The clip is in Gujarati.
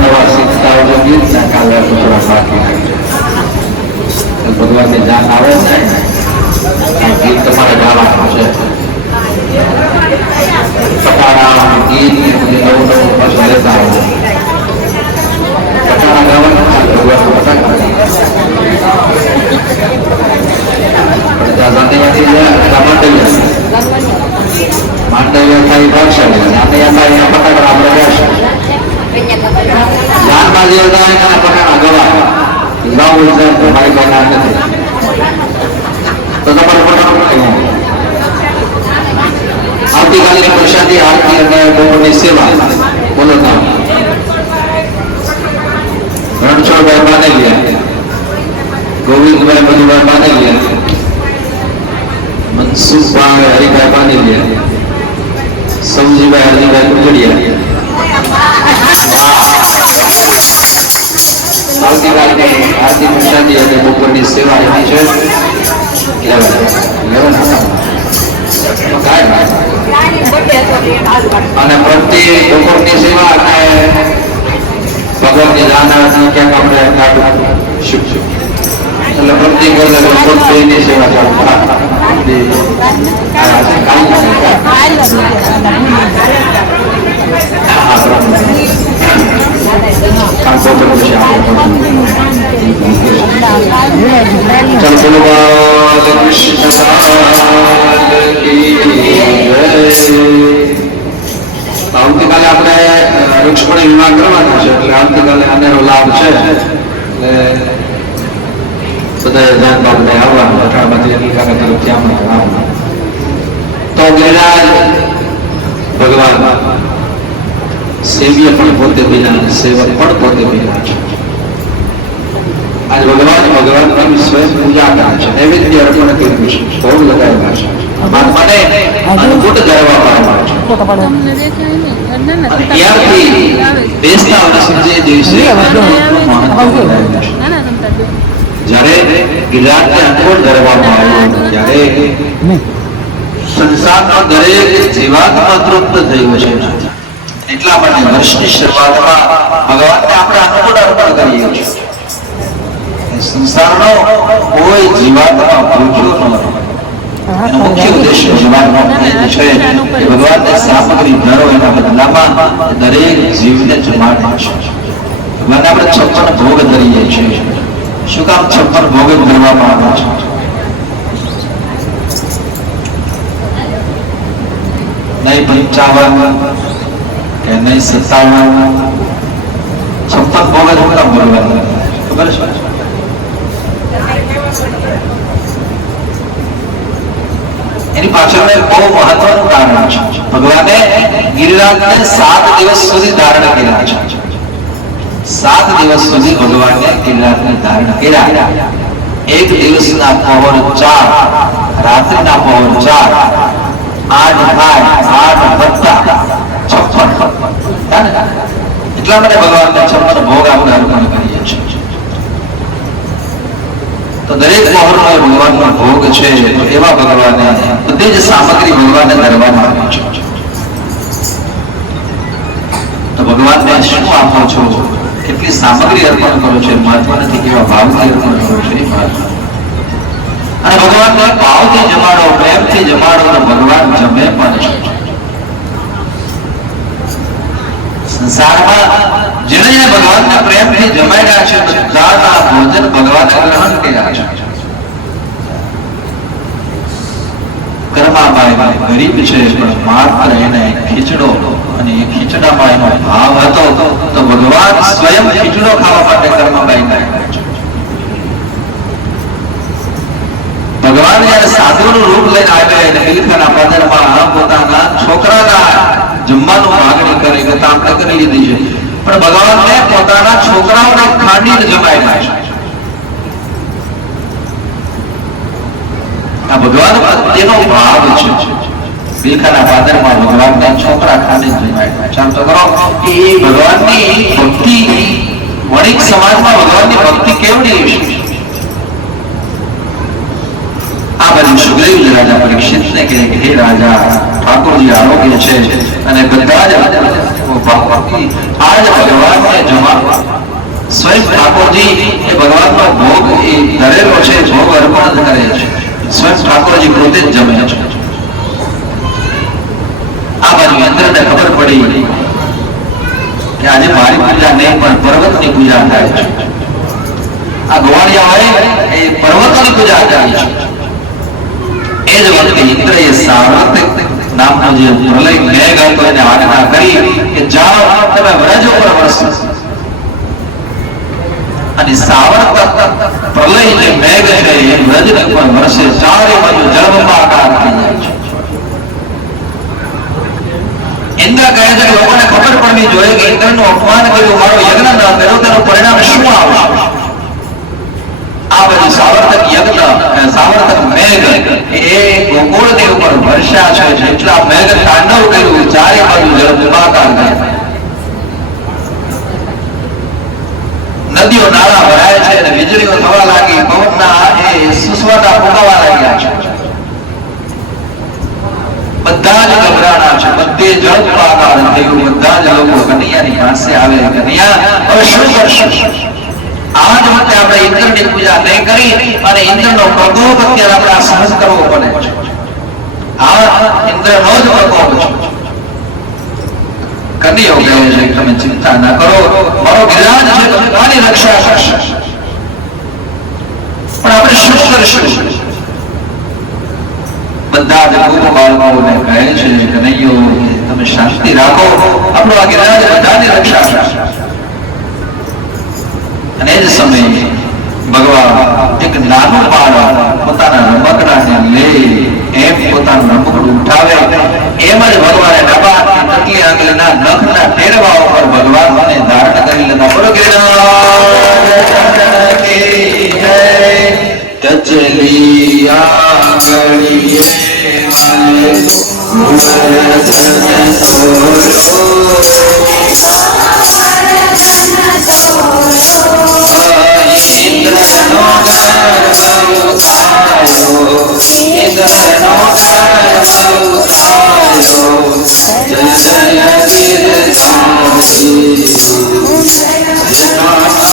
નવા શીખતા ગીત ના કાલે ભગવાન ની જાન આવે છે ગીત તમારે ગાવાનું છે પટાણા ગીત નવું નવું પાછું લેતા આવે પટાણા ગાવાનું માંડવ્ય થાય ભાષા ફટાકડા આપણે ગાશું જાનમાં જે ફટાકડા ગવા ગાવું છે મારી ગાના નથી તો તમારે ફટાકડા આવતીકાલની પ્રસાદી આરતી અને બપોરની સેવા બોલો નામ રણછોડભાઈ બાનેલિયા ગોવિંદભાઈ મધુભાઈ બાનેલિયા મનસુખભાઈ હરિભાઈ બાનેલિયા સૌજીભાઈ હરિભાઈ કુકડિયા આવતીકાલની આરતી પ્રસાદી અને બપોરની સેવા એની છે અને પ્રતિ બપોરની સેવા અને ભગવાનની જાનની ક્યાંક આપણે કાઢું શીખશું એટલે પ્રતિ બપોરની સેવા ચાલુ આવતીકાલે આપણે વૃક્ષપણી વિવાહ કરવાનો છે એટલે આવતીકાલે આનેરો લાભ છે એટલે બધા ધ્યાન બાબતે આવવાનું અઠાણમાંથી અનિકાકા તરફથી આવવાનું તો ગિરિરાજ ભગવાન સેવ્ય પણ પોતે બિના સેવક પણ પોતે બિના છે આજ ભગવાન સ્વયં પૂજા કરે છે નૈવેદ્ય અર્પણ કર્યું છે ભોગ લગાવ્યા છે મને અનુકૂટ કરવામાં આવ્યા છે ત્યારથી બેસતા વર્ષ જે દિવસે જ્યારે ગિરિરાજને અનુકૂળ ધરવામાં આવ્યો ત્યારે સંસારનો દરેક જીવાત્મા તૃપ્ત થયું છે એટલા માટે વર્ષની શરૂઆતમાં ભગવાનને આપણે અનુકૂળ અર્પણ કરીએ છીએ સંસારનો કોઈ જીવાત્મા ભૂખ્યો ન રહે એનો મુખ્ય ઉદ્દેશ ભગવાનનો છે કે ભગવાનને સામગ્રી ધરો એના બદલામાં દરેક જીવને જમાડે છે ભગવાનને આપણે 56 ભોગ ધરીએ છીએ શું કામ 56 ભોગ ધરવામાં આવે છે નહીં 55 કે નહીં 57 56 ભોગ જ કામ ભરવાનું ખબર છે એની પાછળ બહુ મહત્વનું કારણ છે ભગવાને ગિરિરાજને 7 દિવસ સુધી ધારણ કર્યા છે 7 દિવસ સુધી ભગવાને ગિરિરાજને ધારણ કર્યા એક દિવસના પહોર 4 રાત્રિના પહોર 4 8 થાય 8 વત્તા 56 એટલા માટે ભગવાનને 56 ભોગ આપણે અર્પણ કરીએ છીએ તો દરેક પહોરનો ભગવાનનો ભોગ છે તો એવા ભગવાને બધી જ સામગ્રી ભગવાનને ધરવામાં આવી છે તો ભગવાનને શું આપો છો કેટલી સામગ્રી અર્પણ કરો છો મહત્વ નથી કેવા ભાવથી અર્પણ કરો છો એ મહત્વ અને ભગવાનને ભાવથી જમાડો પ્રેમથી જમાડો તો ભગવાન જમે પણ છે સંસારમાં જેણે ભગવાનને પ્રેમથી જમાડ્યા છે બધાના ભોજન ભગવાને ગ્રહણ કર્યા છે કર્માબાઈ ગરીબ છે પણ માત્ર એને ખીચડો અને એ ખીચડામાં એનો ભાવ હતો તો ભગવાન સ્વયં ખીચડો ખાવા માટે કર્માબાઈ આવ્યા છે ભગવાન જયારે સાધુનું રૂપ લઈને આવ્યા એને મિલખાના પદરમાં પોતાના છોકરાના જમવાનું માગણી કરી કે આપણે કરી લીધી છે પણ ભગવાનને પોતાના છોકરાઓને ખાંડીને જમાડ્યા છે આ ભગવાન પ્રત્યેનો ભાવ છે બિલખાના પાદરમાં ભગવાનના છોકરા ખાને જમાડ્યા. વિચાર તો કરો કે એ ભગવાનની ભક્તિ, વણિક સમાજમાં ભગવાનની ભક્તિ કેવડી હશે. આ બાજુ સુગ્રીવ રાજા પરીક્ષિતને કહે કે હે રાજા, ઠાકોરજી આરોગ્ય છે અને બધા જ આજ ભગવાનને જમાડવા સ્વયં ઠાકોરજી એ ભગવાનનો ભોગ એ ધરેલો છે, ભોગ અર્પણ કરે છે, સ્વયં ઠાકોરજી પોતે જ જમે છે. આ બાજુ ઇન્દ્રને ખબર પડી કે આજે મારી પૂજા નહીં પણ પર્વતની પૂજા થાય છે. આ ગોવાળિયા હોય એ પર્વતોની પૂજા થાય છે. એ જ વખતે ઇન્દ્રએ સાવર્ત નામનો જે પ્રલય મેઘ હતો એને આજ્ઞા કરી કે જાઓ તમે વ્રજ ઉપર વરસો. અને સાવર્ત પ્રલય જે મેઘ છે એ વ્રજને ઉપર વરસે, ચારે બાજુ જળબંબાકાર થઈ જાય છે. ઇન્દ્ર કહે છે કે લોકોને ખબર પડવી જોઈએ કે ઇન્દ્રનું અપમાન કર્યું, મારો યજ્ઞ ન કર્યો, તેનું પરિણામ શું આવશે. આ બધું સાવર્તક યજ્ઞ, સાવર્તક મેઘ એ ગોકુળદેવ ઉપર વર્ષા છે. જેટલા મેઘ તાંડવ કર્યું, ચારે બાજુ જળબંબાકાર થયા, નદીઓ નાળા ભરાય છે અને વીજળીઓ થવા લાગી, પવનના એ સુસવાટા ફૂંકાવા લાગ્યા છે. બધા જ ગભરાણા છે, બધે જળબંબાકાર થયું. બધા જ લોકો કનૈયાની પાસે આવે, કનૈયા હવે શું કરશું. આ જ વખતે આપણે ઇન્દ્રની પૂજા નહીં કરી અને ઇન્દ્રનો પ્રકોપ અત્યારે આપણે સહન કરવો પડે છે. આ ઇન્દ્રનો જ પ્રકોપ છે. કનૈયો કહે છે કે તમે ચિંતા ના કરો, મારો ગિરિરાજ છે બધાની રક્ષા કરશે. પણ આપણે શું કરશું. બધા જ ગોપ બાળકોને કહે છે કનૈયો તમે શાંતિ રાખો, આપણો આ ગિરિરાજ બધાની રક્ષા કરશે. અને એ જ સમયે ભગવાન એક નાનું બાળક પોતાના રમકડાને લે, એમ પોતાનું રમકડું ઉઠાવે, એમ જ ભગવાને ડાબા ટકી આંગળીના નખના ટેરવા ઉપર ભગવાનને ધારણ કરી લેતા. બોલો ગિરિરાજ ચચલી આંગળીએ મને